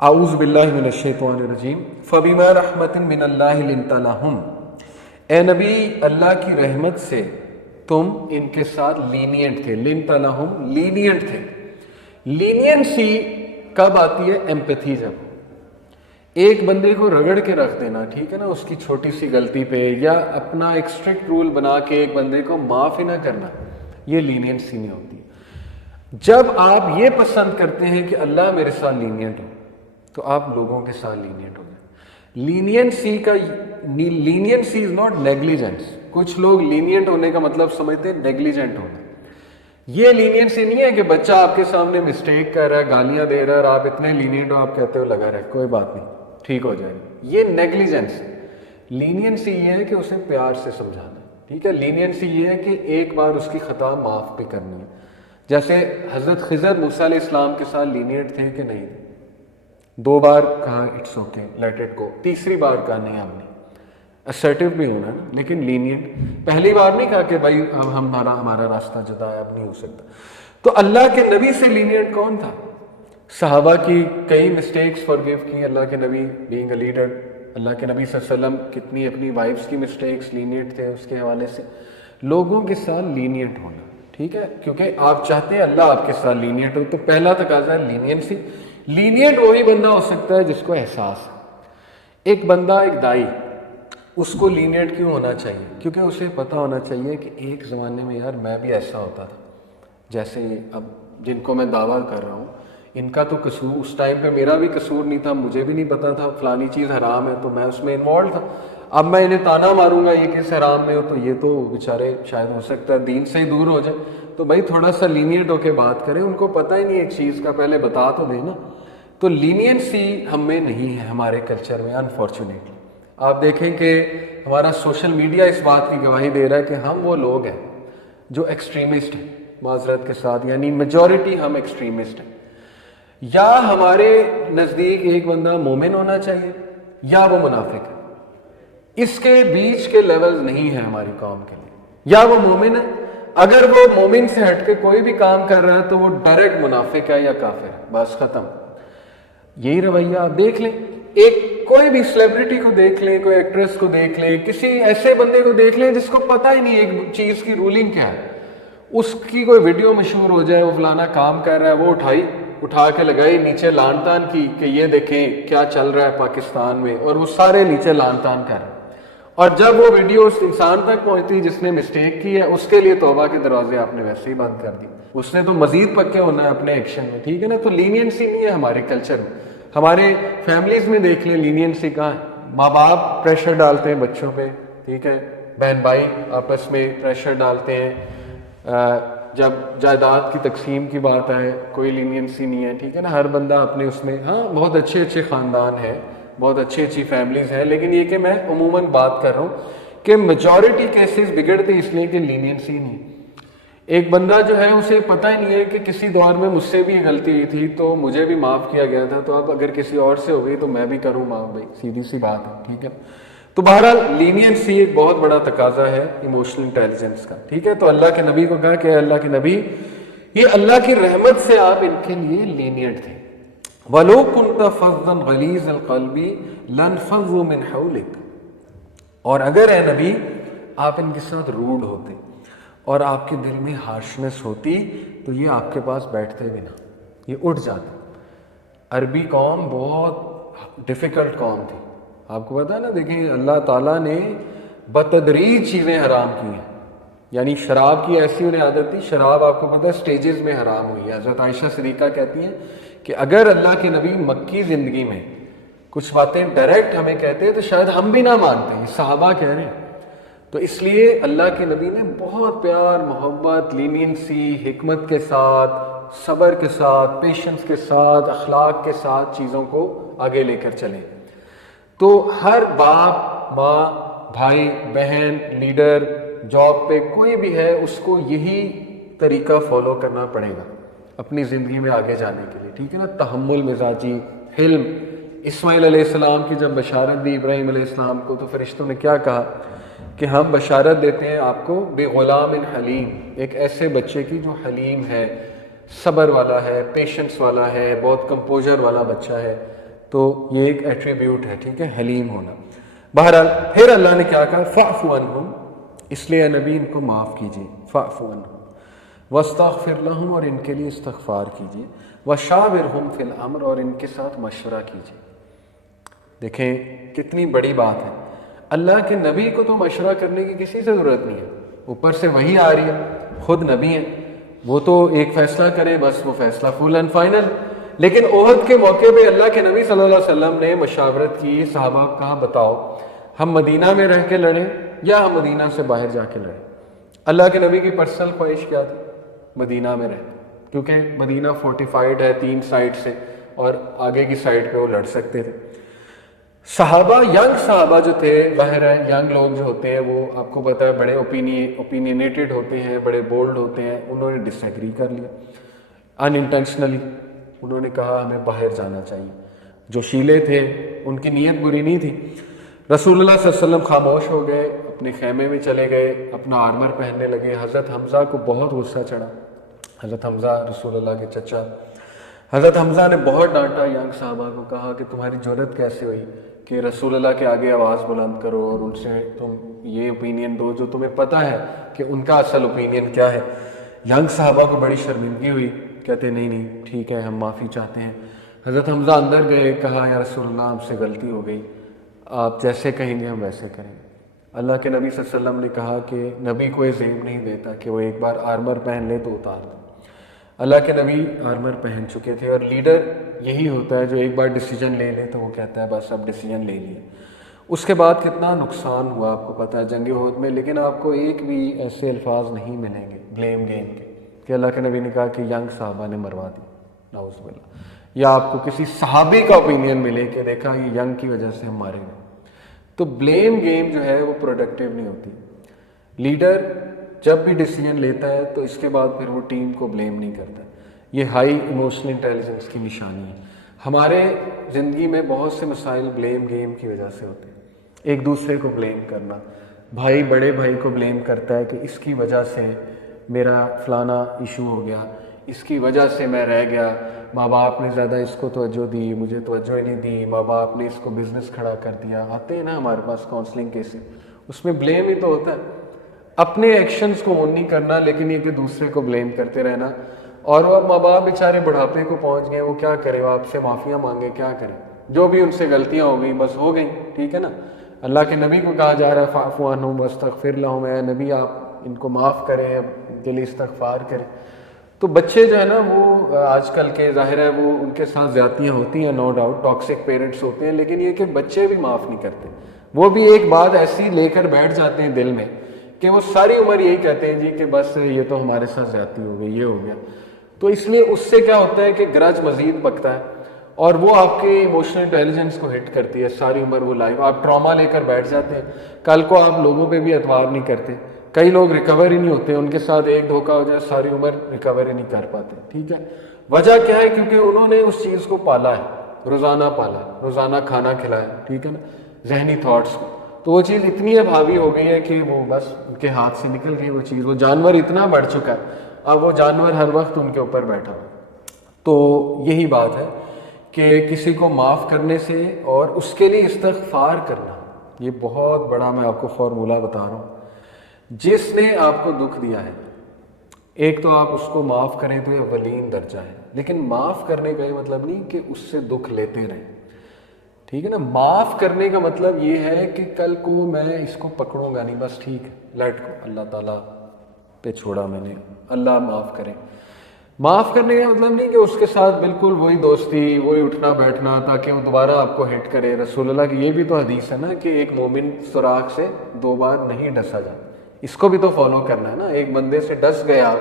اعوذ باللہ من الشیطان الرجیم فبما رحمت من اللہ لنت لہم، اے نبی اللہ کی رحمت سے تم ان کے ساتھ لینینٹ تھے. لنت لہم لینینٹ تھے. لینینسی کب آتی ہے؟ ایمپتھی. جب ایک بندے کو رگڑ کے رکھ دینا، ٹھیک ہے نا، اس کی چھوٹی سی غلطی پہ، یا اپنا ایک اسٹرکٹ رول بنا کے ایک بندے کو معاف ہی نہ کرنا، یہ لینینسی نہیں ہوتی. جب آپ یہ پسند کرتے ہیں کہ اللہ میرے ساتھ لینینٹ ہو تو آپ لوگوں کے ساتھ لینینٹ ہو گئے. Leniency is not negligence. کچھ لوگ لینینٹ ہونے کا مطلب سمجھتے ہیں نیگلیجنٹ ہونا. یہ لینینسی نہیں ہے کہ بچہ آپ کے سامنے مسٹیک کر رہا ہے، گالیاں دے رہا ہے اور آپ اتنے لینینٹ ہو، آپ کہتے ہو لگا رہے کوئی بات نہیں ٹھیک ہو جائے گا. یہ نیگلیجنس. لینینسی یہ ہے کہ اسے پیار سے سمجھانا، ٹھیک ہے. لینینسی یہ ہے کہ ایک بار اس کی خطا معاف بھی کرنی ہے. جیسے حضرت خضر موسیٰ علیہ السلام کے ساتھ لینینٹ تھے کہ نہیں؟ 2 بار کہا it's okay let it go, تیسری بار کہا نہیں ہم نہیں. اسرٹیو بھی ہونا نا، لیکن لینینٹ. پہلی بار نہیں کہا کہ بھائی اب ہمارا راستہ جدا ہے، اب نہیں ہو سکتا. تو اللہ کے نبی سے لینینٹ کون تھا؟ صحابہ کی کئی مسٹیکس فارگیو کی اللہ کے نبی بینگ اے لیڈر. اللہ کے نبی صلی اللہ علیہ وسلم کتنی اپنی وائفس کی مسٹیکس لینینٹ تھے اس کے حوالے سے. لوگوں کے ساتھ لینینٹ ہونا، ٹھیک ہے، کیونکہ آپ چاہتے ہیں اللہ آپ کے ساتھ لینینٹ ہو. تو پہلا تقاضا ہے لینینسی. لینینٹ وہی بندہ ہو سکتا ہے جس کو احساس ہے. ایک بندہ، ایک دائی، اس کو لینینٹ کیوں ہونا چاہیے؟ کیونکہ اسے پتہ ہونا چاہیے کہ ایک زمانے میں یار میں بھی ایسا ہوتا تھا جیسے اب جن کو میں دعویٰ کر رہا ہوں، ان کا تو قصور اس ٹائم پہ میرا بھی قصور نہیں تھا، مجھے بھی نہیں پتا تھا فلانی چیز حرام ہے تو میں اس میں انوالو تھا. اب میں انہیں تانا ماروں گا یہ کس حرام میں ہو، تو یہ تو بیچارے شاید ہو سکتا ہے دین سے ہی دور ہو جائے. تو بھائی تھوڑا سا لینینٹ ہو کے بات کریں، ان کو پتہ ہی نہیں ایک چیز کا، پہلے بتا تو دیں نا. تو لینینسی ہم میں نہیں ہے ہمارے کلچر میں انفارچونیٹلی. آپ دیکھیں کہ ہمارا سوشل میڈیا اس بات کی گواہی دے رہا ہے کہ ہم وہ لوگ ہیں جو ایکسٹریمسٹ ہیں، معذرت کے ساتھ، یعنی میجورٹی ہم ایکسٹریمسٹ ہیں. یا ہمارے نزدیک ایک بندہ مومن ہونا چاہیے یا وہ منافق ہے. اس کے بیچ کے لیولز نہیں ہیں ہماری قوم کے لیے. یا وہ مومن ہے، اگر وہ مومن سے ہٹ کے کوئی بھی کام کر رہا ہے تو وہ ڈائریکٹ منافق ہے یا کافر ہے، بس ختم. یہی رویہ آپ دیکھ لیں، ایک کوئی بھی سیلیبریٹی کو دیکھ لیں، کوئی ایکٹریس کو دیکھ لیں، کسی ایسے بندے کو دیکھ لیں جس کو پتہ ہی نہیں ایک چیز کی رولنگ کیا ہے. اس کی کوئی ویڈیو مشہور ہو جائے، وہ فلانا کام کر رہا ہے، وہ اٹھا کے لگائی نیچے لان تان کی کہ یہ دیکھیں کیا چل رہا ہے پاکستان میں، اور وہ سارے نیچے لان تان کر رہے ہیں. اور جب وہ ویڈیو اس انسان تک پہنچتی جس نے مسٹیک کی ہے، اس کے لیے توبہ کے دروازے آپ نے ویسے ہی بند کر دی. اس نے تو مزید پکے ہونا ہے اپنے ایکشن میں، ٹھیک ہے نا. تو لینینسی نہیں ہے ہمارے کلچر میں. ہمارے فیملیز میں دیکھ لیں لینینسی کہاں ہے. ماں باپ پریشر ڈالتے ہیں بچوں پہ، ٹھیک ہے، بہن بھائی آپس میں پریشر ڈالتے ہیں. جب جائیداد کی تقسیم کی بات آئے کوئی لینینسی نہیں ہے، ٹھیک ہے نا. ہر بندہ اپنے اس میں، ہاں بہت اچھے خاندان ہیں، بہت اچھی فیملیز ہیں، لیکن یہ کہ میں عموماً بات کر رہا ہوں کہ میجورٹی کیسز بگڑتے اس لیے کہ لینینسی نہیں. ایک بندہ جو ہے اسے پتہ ہی نہیں ہے کہ کسی دور میں مجھ سے بھی یہ غلطی ہوئی تھی تو مجھے بھی معاف کیا گیا تھا، تو اب اگر کسی اور سے ہو گئی تو میں بھی کروں معاف. بھائی سیدھی سی بات ہے، ٹھیک ہے. تو بہرحال لینینسی ایک بہت بڑا تقاضا ہے ایموشنل انٹیلیجنس کا، ٹھیک ہے. تو اللہ کے نبی کو کہا کہ اللہ کے نبی یہ اللہ کی رحمت سے آپ ان کے لیے لینینٹ تھے. وَلَوْ كُنْتَ فَظًّا غَلِيظَ الْقَلْبِ لَانفَضُّوا مِنْ حَوْلِكَ، اور اگر اے نبی آپ ان کے ساتھ روڈ ہوتے اور آپ کے دل میں ہارشنس ہوتی تو یہ آپ کے پاس بیٹھتے بھی نہ، یہ اٹھ جاتے. عربی قوم بہت ڈیفیکلٹ قوم تھی، آپ کو پتا ہے نا. دیکھیں اللہ تعالیٰ نے بتدریج چیزیں حرام کی ہیں. یعنی شراب کی ایسی انہیں عادت تھی، شراب آپ کو پتا ہے سٹیجز میں حرام ہوئی ہے. حضرت عائشہ صدیقہ کہتی ہیں کہ اگر اللہ کے نبی مکی زندگی میں کچھ باتیں ڈائریکٹ ہمیں کہتے تو شاید ہم بھی نہ مانتے. یہ صحابہ کہہ رہے ہیں. تو اس لیے اللہ کے نبی نے بہت پیار، محبت، لینینسی، حکمت کے ساتھ، صبر کے ساتھ، پیشنس کے ساتھ، اخلاق کے ساتھ چیزوں کو آگے لے کر چلے. تو ہر باپ، ماں، بھائی، بہن، لیڈر، جاب پہ کوئی بھی ہے، اس کو یہی طریقہ فالو کرنا پڑے گا اپنی زندگی میں آگے جانے کے لیے، ٹھیک ہے نا. تحمل مزاجی، حلم. اسماعیل علیہ السلام کی جب بشارت دی ابراہیم علیہ السلام کو تو فرشتوں نے کیا کہا کہ ہم بشارت دیتے ہیں آپ کو بغلام حلیم، ایک ایسے بچے کی جو حلیم ہے، صبر والا ہے، پیشنس والا ہے، بہت کمپوزر والا بچہ ہے. تو یہ ایک ایٹریبیوٹ ہے، ٹھیک ہے، حلیم ہونا۔ بہرحال پھر اللہ نے کیا کہا، فاعف عنہم، اس لیے نبی ان کو معاف کیجیے، فاعف عنہم واستغفر لہم، اور ان کے لیے استغفار کیجیے، وشاورہم فی الامر، اور ان کے ساتھ مشورہ کیجیے۔ دیکھیں کتنی بڑی بات ہے، اللہ کے نبی کو تو مشورہ کرنے کی کسی سے ضرورت نہیں ہے، اوپر سے وہی آ رہی ہے، خود نبی ہیں، وہ تو ایک فیصلہ کرے بس، وہ فیصلہ فل اینڈ فائنل۔ لیکن احد کے موقع پہ اللہ کے نبی صلی اللہ علیہ وسلم نے مشاورت کی، صحابہ کو کہا بتاؤ ہم مدینہ میں رہ کے لڑیں یا ہم مدینہ سے باہر جا کے لڑیں؟ اللہ کے نبی کی پرسنل خواہش کیا تھی؟ مدینہ میں رہے، کیونکہ مدینہ فورٹیفائڈ ہے 3 سائڈ سے، اور آگے کی سائڈ پہ وہ لڑ سکتے تھے۔ صحابہ، ینگ صحابہ جو تھے، ظاہر ہے ینگ لوگ جو ہوتے ہیں وہ آپ کو پتہ ہے بڑے اوپینینیٹڈ ہوتے ہیں، بڑے بولڈ ہوتے ہیں، انہوں نے ڈس ایگری کر لیا ان انٹینشنلی، انہوں نے کہا ہمیں باہر جانا چاہیے۔ جو شیلے تھے ان کی نیت بری نہیں تھی۔ رسول اللہ صلی اللہ علیہ وسلم خاموش ہو گئے، اپنے خیمے میں چلے گئے، اپنا آرمر پہننے لگے۔ حضرت حمزہ کو بہت غصہ چڑھا، حضرت حمزہ رسول اللہ کے چچا، حضرت حمزہ نے بہت ڈانٹا ینگ صحابہ کو، کہا کہ تمہاری جرأت کیسے ہوئی کہ رسول اللہ کے آگے آواز بلند کرو اور ان سے تم یہ اوپینین دو جو تمہیں پتہ ہے کہ ان کا اصل اوپینین کیا ہے۔ ینگ صحابہ کو بڑی شرمندگی ہوئی، کہتے نہیں نہیں ٹھیک ہے ہم معافی چاہتے ہیں۔ حضرت حمزہ اندر گئے، کہا یا رسول اللہ ہم سے غلطی ہو گئی، آپ جیسے کہیں گے ہم ویسے کریں گے۔ اللہ کے نبی صلی اللہ علیہ وسلم نے کہا کہ نبی کو یہ ذہن نہیں دیتا کہ وہ ایک بار آرمر پہن لے تو اتار دے۔ اللہ کے نبی آرمر پہن چکے تھے، اور لیڈر یہی ہوتا ہے جو ایک بار ڈیسیجن لے لے تو وہ کہتا ہے بس اب ڈیسیجن لے لیا۔ اس کے بعد کتنا نقصان ہوا آپ کو پتہ ہے جنگ احد میں، لیکن آپ کو ایک بھی ایسے الفاظ نہیں ملیں گے بلیم گیم کے کہ اللہ کے نبی نے کہا کہ ینگ صحابہ نے مروا دی، نعوذ باللہ، یا آپ کو کسی صحابی کا اوپینین ملے کہ دیکھا یہ ینگ کی وجہ سے ہم مارے گئے۔ تو بلیم گیم جو ہے وہ پروڈکٹیو نہیں ہوتی۔ لیڈر جب بھی ڈیسیجن لیتا ہے تو اس کے بعد پھر وہ ٹیم کو بلیم نہیں کرتا۔ یہ ہائی ایموشنل انٹیلیجنس کی نشانی ہے۔ ہمارے زندگی میں بہت سے مسائل بلیم گیم کی وجہ سے ہوتے ہیں، ایک دوسرے کو بلیم کرنا، بھائی بڑے بھائی کو بلیم کرتا ہے کہ اس کی وجہ سے میرا فلانا ایشو ہو گیا، اس کی وجہ سے میں رہ گیا، ماں باپ نے زیادہ اس کو توجہ دی، مجھے توجہ ہی نہیں دی، ماں باپ نے اس کو بزنس کھڑا کر دیا۔ آتے ہیں نا ہمارے پاس کاؤنسلنگ کیسز، اس میں بلیم ہی تو ہوتا ہے۔ اپنے ایکشنز کو اون نہیں کرنا، لیکن یہ کہ دوسرے کو بلیم کرتے رہنا۔ اور وہ ماں باپ بیچارے بڑھاپے کو پہنچ گئے، وہ کیا کرے، وہ آپ سے معافیاں مانگے، کیا کرے، جو بھی ان سے غلطیاں ہو گئیں بس ہو گئیں، ٹھیک ہے نا۔ اللہ کے نبی کو کہا جا رہا ہے فاعف عنہم واستغفر لہم، اے نبی آپ ان کو معاف کریں، ان کے لیے استغفار کریں۔ تو بچے جو ہے نا وہ آج کل کے ظاہر ہے وہ ان کے ساتھ زیادتیاں ہوتی ہیں، نو ڈاؤٹ ٹاکسک پیرنٹس ہوتے ہیں، لیکن یہ کہ بچے بھی معاف نہیں کرتے، وہ بھی ایک بات ایسی لے کر بیٹھ جاتے ہیں دل میں کہ وہ ساری عمر یہی کہتے ہیں جی کہ بس یہ تو ہمارے ساتھ زیادتی ہو گئی، یہ ہو گیا۔ تو اس لیے اس سے کیا ہوتا ہے کہ گرج مزید پکتا ہے، اور وہ آپ کے ایموشنل انٹیلیجنس کو ہٹ کرتی ہے ساری عمر، وہ لائف آپ ٹراما لے کر بیٹھ جاتے ہیں، کل کو آپ لوگوں پہ بھی اعتبار نہیں کرتے۔ کئی لوگ ریکور ہی نہیں ہوتے، ان کے ساتھ ایک دھوکہ ہو جائے ساری عمر ریکور ہی نہیں کر پاتے، ٹھیک ہے۔ وجہ کیا ہے؟ کیونکہ انہوں نے اس چیز کو پالا ہے، روزانہ پالا ہے، روزانہ کھانا کھلایا، ٹھیک ہے نا، ذہنی تھاٹس کو، تو وہ چیز اتنی اب حاوی ہو گئی ہے کہ وہ بس ان کے ہاتھ سے نکل گئی وہ چیز، وہ جانور اتنا بڑھ چکا ہے، اب وہ جانور ہر وقت ان کے اوپر بیٹھا ہو۔ تو یہی بات ہے کہ کسی کو معاف کرنے سے اور اس کے لیے استغفار کرنا، یہ بہت بڑا میں آپ کو فارمولہ بتا رہا ہوں۔ جس نے آپ کو دکھ دیا ہے، ایک تو آپ اس کو معاف کریں تو یہ اولین درجہ ہے، لیکن معاف کرنے کا یہ مطلب نہیں کہ اس سے دکھ لیتے رہیں، ٹھیک ہے نا۔ معاف کرنے کا مطلب یہ ہے کہ کل کو میں اس کو پکڑوں گا نہیں، بس ٹھیک ہے لیٹ کو، اللہ تعالیٰ پہ چھوڑا میں نے، اللہ معاف کرے۔ معاف کرنے کا مطلب نہیں کہ اس کے ساتھ بالکل وہی دوستی، وہی اٹھنا بیٹھنا تاکہ وہ دوبارہ آپ کو ہٹ کرے۔ رسول اللہ کی یہ بھی تو حدیث ہے نا کہ ایک مومن سوراخ سے 2 بار نہیں ڈسا جاتا، اس کو بھی تو فالو کرنا ہے نا۔ ایک بندے سے ڈس گیا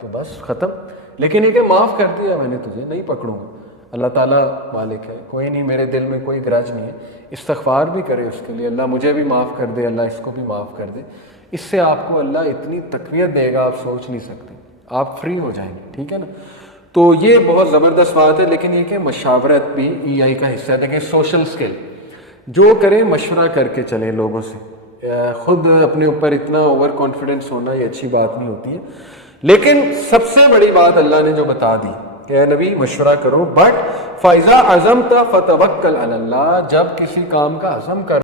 تو بس ختم، لیکن یہ کہ معاف کر دیا میں نے تجھے، نہیں پکڑوں گا، اللہ تعالیٰ مالک ہے، کوئی نہیں، میرے دل میں کوئی گرج نہیں ہے، استغفار بھی کرے اس کے لیے، اللہ مجھے بھی معاف کر دے، اللہ اس کو بھی معاف کر دے۔ اس سے آپ کو اللہ اتنی تقویت دے گا آپ سوچ نہیں سکتے، آپ فری ہو جائیں گے، ٹھیک ہے نا۔ تو یہ بہت زبردست بات ہے، لیکن یہ کہ مشاورت بھی ای آئی کا حصہ ہے۔ دیکھیں سوشل سکل جو کریں مشورہ کر کے چلیں لوگوں سے، خود اپنے اوپر اتنا اوور کانفیڈنس ہونا یہ اچھی بات نہیں ہوتی ہے۔ لیکن سب سے بڑی بات اللہ نے جو بتا دی کہ اے نبی مشورہ کرو، بٹ فَإِذَا عَزَمْتَ فَتَوَكَّلْ عَلَى اللَّهِ، جب کسی کام کا عزم کر